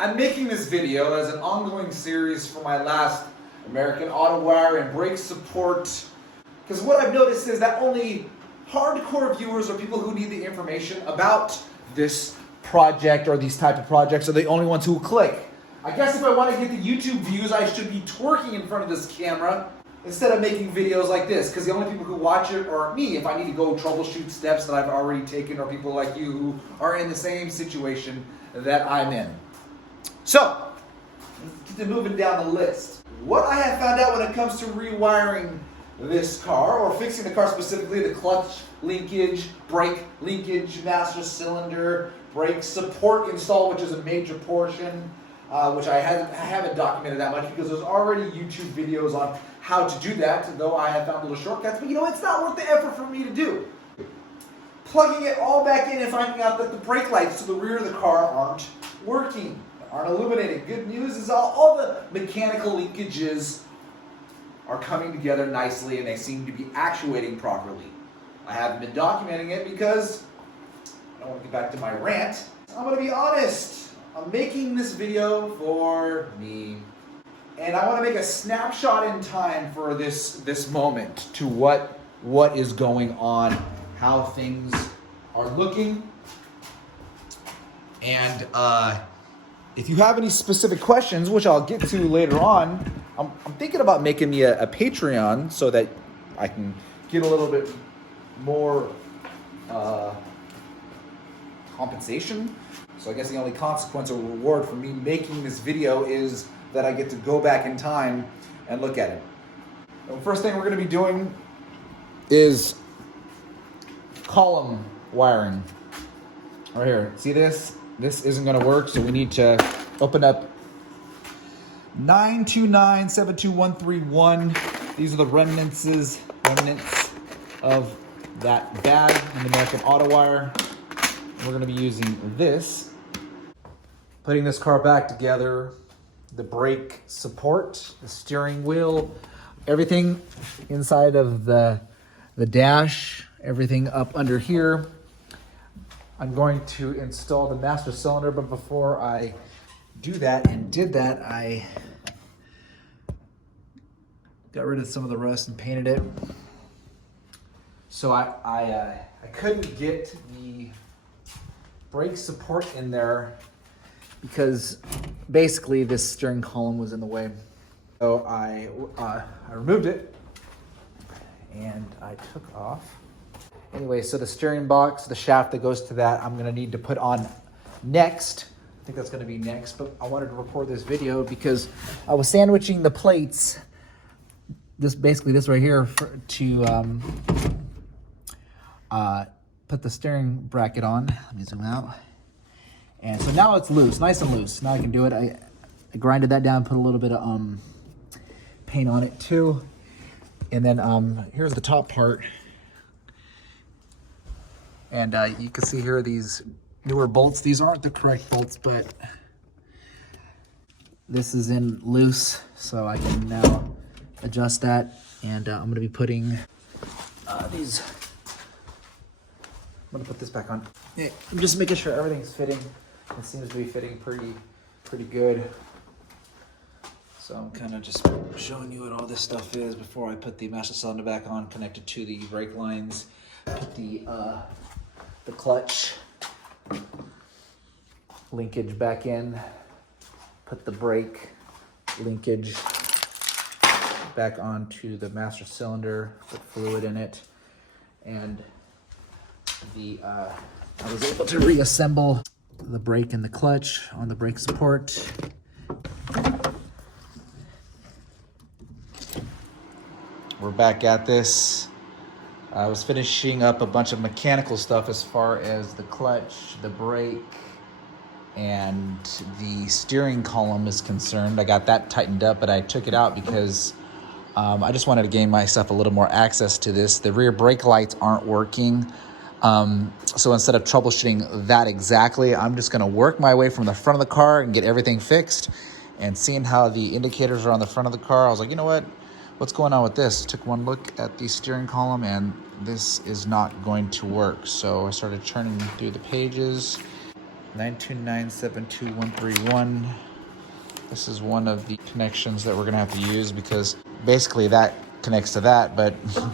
I'm making this video as an ongoing series for my last American Autowire and brake support, because what I've noticed is that only hardcore viewers or people who need the information about this project or these type of projects are the only ones who will click. I guess if I want to get the YouTube views, I should be twerking in front of this camera instead of making videos like this, because the only people who watch it are me if I need to go troubleshoot steps that I've already taken, or people like you who are in the same situation that I'm in. So, let's get moving down the list. What I have found out when it comes to rewiring this car, or fixing the car specifically, the clutch linkage, brake linkage, master cylinder, brake support install, which is a major portion, which I haven't documented that much because there's already YouTube videos on how to do that, though I have found little shortcuts, but you know, it's not worth the effort for me to do. Plugging it all back in and finding out that the brake lights to the rear of the car aren't working, aren't illuminating. Good news is all the mechanical linkages are coming together nicely and they seem to be actuating properly. I haven't been documenting it because I don't want to get back to my rant. I'm going to be honest. I'm making this video for me. And I want to make a snapshot in time for this moment to what is going on, how things are looking. And if you have any specific questions, which I'll get to later on, I'm thinking about making me a Patreon so that I can get a little bit more compensation. So I guess the only consequence or reward for me making this video is that I get to go back in time and look at it. The first thing we're going to be doing is column wiring. Right here. See this? This isn't going to work, so we need to open up 929-72131. These are the remnants of that bag in the American Autowire. We're going to be using this. Putting this car back together, the brake support, the steering wheel, everything inside of the dash, everything up under here. I'm going to install the master cylinder, but before I do that and did that, I got rid of some of the rust and painted it. So I couldn't get the brake support in there because basically this steering column was in the way. So I removed it and I took off. Anyway, so the steering box, the shaft that goes to that, I'm gonna need to put on next. I think that's gonna be next, but I wanted to record this video because I was sandwiching the plates, this right here, to put the steering bracket on. Let me zoom out. And so now it's loose, nice and loose. Now I can do it. I grinded that down, put a little bit of paint on it too. And then here's the top part. And you can see here these newer bolts. These aren't the correct bolts, but this is in loose, so I can now adjust that. And I'm gonna be putting these, I'm gonna put this back on. Yeah, I'm just making sure everything's fitting. It seems to be fitting pretty good. So I'm kind of just showing you what all this stuff is before I put the master cylinder back on, connected to the brake lines. Put the clutch linkage back in. Put the brake linkage back onto the master cylinder. Put fluid in it, and I was able to reassemble the brake and the clutch on the brake support. We're back at this. I was finishing up a bunch of mechanical stuff as far as the clutch, the brake, and the steering column is concerned. I got that tightened up, but I took it out because I just wanted to gain myself a little more access to this. The rear brake lights aren't working. So instead of troubleshooting that exactly, I'm just going to work my way from the front of the car and get everything fixed. And seeing how the indicators are on the front of the car, I was like, you know what? What's going on with this? Took one look at the steering column and this is not going to work. So I started turning through the pages 929723131. This is one of the connections that we're gonna have to use because basically that connects to that, but the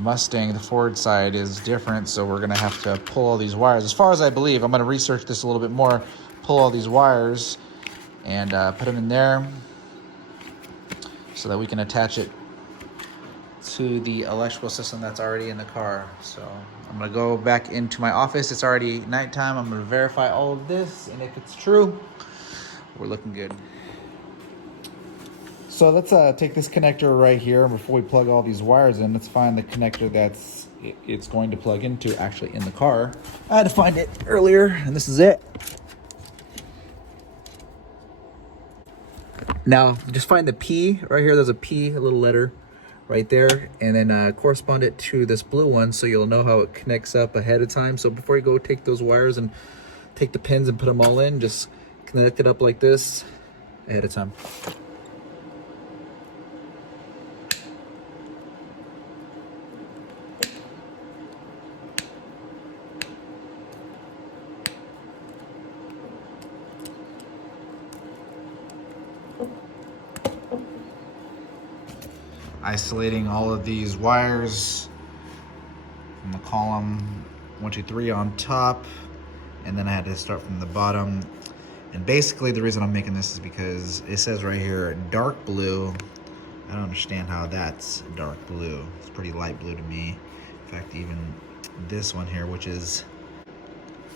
Mustang, the Ford side is different, so we're gonna have to pull all these wires. As far as I believe, I'm gonna research this a little bit more, pull all these wires and put them in there so that we can attach it to the electrical system that's already in the car. So I'm gonna go back into my office. It's already nighttime. I'm gonna verify all of this, and if it's true, we're looking good. So let's take this connector right here. Before we plug all these wires in, let's find the connector that's it's going to plug into actually in the car. I had to find it earlier, and this is it. Now, just find the P right here. There's a P, a little letter right there, and then correspond it to this blue one so you'll know how it connects up ahead of time. So before you go take those wires and take the pins and put them all in, just connect it up like this ahead of time. Isolating all of these wires from the column 1, 2, 3 on top, and then I had to start from the bottom. And basically the reason I'm making this is because it says right here dark blue. I don't understand how that's dark blue. It's pretty light blue to me. In fact, even this one here, which is,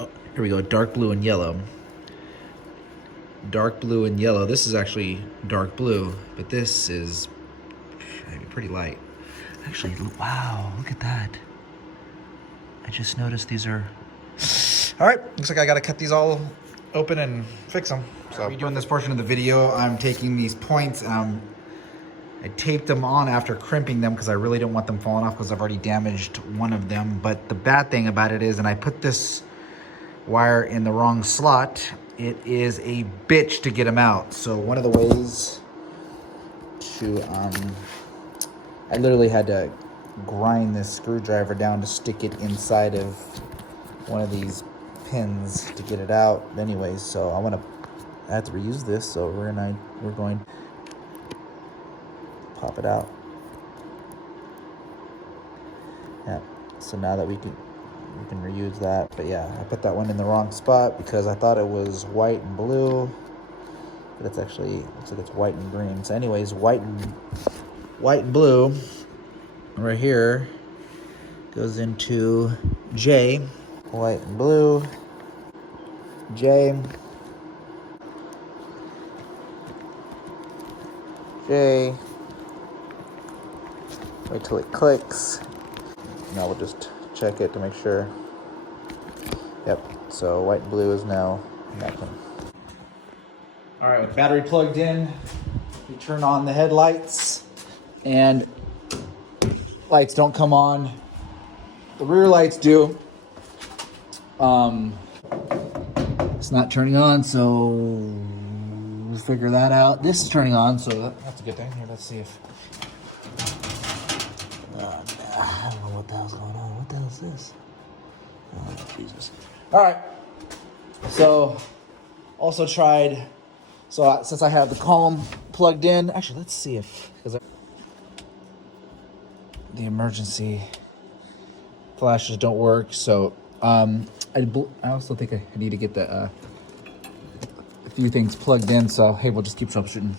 oh, here we go, dark blue and yellow. Dark blue and yellow. This is actually dark blue, but this is pretty light. Actually, wow, look at that. I just noticed these are... All right, looks like I gotta cut these all open and fix them. So redoing this portion of the video, I'm taking these points and I taped them on after crimping them because I really don't want them falling off because I've already damaged one of them. But the bad thing about it is, and I put this wire in the wrong slot, it is a bitch to get them out. So one of the ways to I literally had to grind this screwdriver down to stick it inside of one of these pins to get it out. Anyways, so I have to reuse this, so we're going to pop it out. Yeah. So now that we can reuse that. But yeah, I put that one in the wrong spot because I thought it was white and blue, but it's actually looks like it's white and green. So anyways, white and blue right here goes into J. White and blue, J, J. Wait till it clicks. Now we'll just check it to make sure. Yep, so white and blue is now connecting. All right, with battery plugged in, we turn on the headlights. And lights don't come on. The rear lights do. It's not turning on, so we'll figure that out. This is turning on, so that's a good thing. Here, let's see if... I don't know what the hell's going on. What the hell is this? Oh, Jesus. All right. So, also tried... So since I have the column plugged in... Actually, let's see if... the emergency flashes don't work, so I also think I need to get the a few things plugged in, so hey, we'll just keep troubleshooting.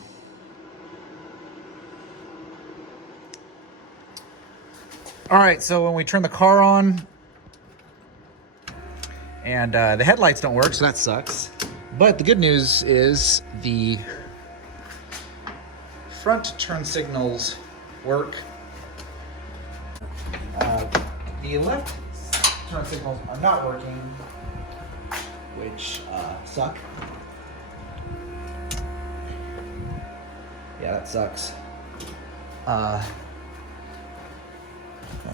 All right, so when we turn the car on and the headlights don't work, so that sucks, but the good news is the front turn signals work. The left turn signals are not working, which suck. Yeah, that sucks. That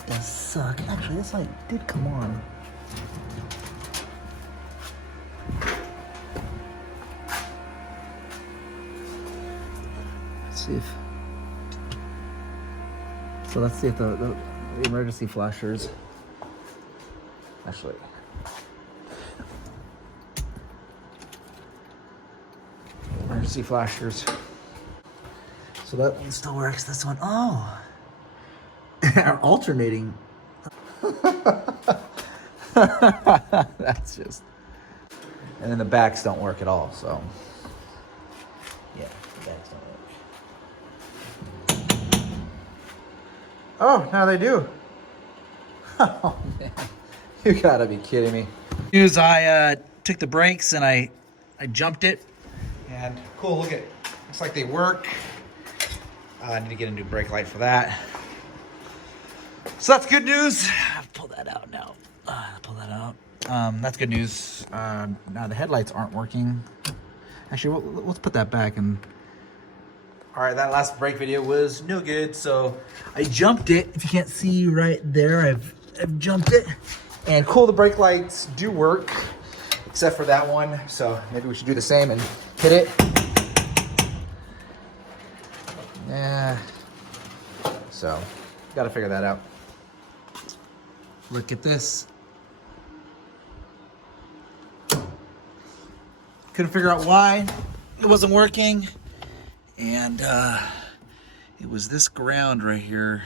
does suck. Actually, this light did come on. Let's see if... So let's see if the emergency flashers... Actually, emergency flashers. So that one still works. This one, oh, alternating. That's just. And then the backs don't work at all. So yeah, the backs don't work. Oh, now they do. Oh man, you gotta be kidding me. News, I took the brakes and I jumped it, and cool, look at, looks like they work. I need to get a new brake light for that. So that's good news. I'll pull that out now. Pull that out. That's good news. Now the headlights aren't working. Actually, let's put that back. And all right, that last brake video was no good. So I jumped it. If you can't see right there, I've jumped it. And cool, the brake lights do work, except for that one. So maybe we should do the same and hit it. Yeah. So, got to figure that out. Look at this. Couldn't figure out why it wasn't working. And it was this ground right here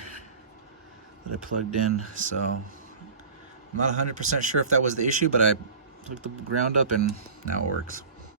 that I plugged in. So, I'm not 100% sure if that was the issue, but I hooked the ground up and now it works.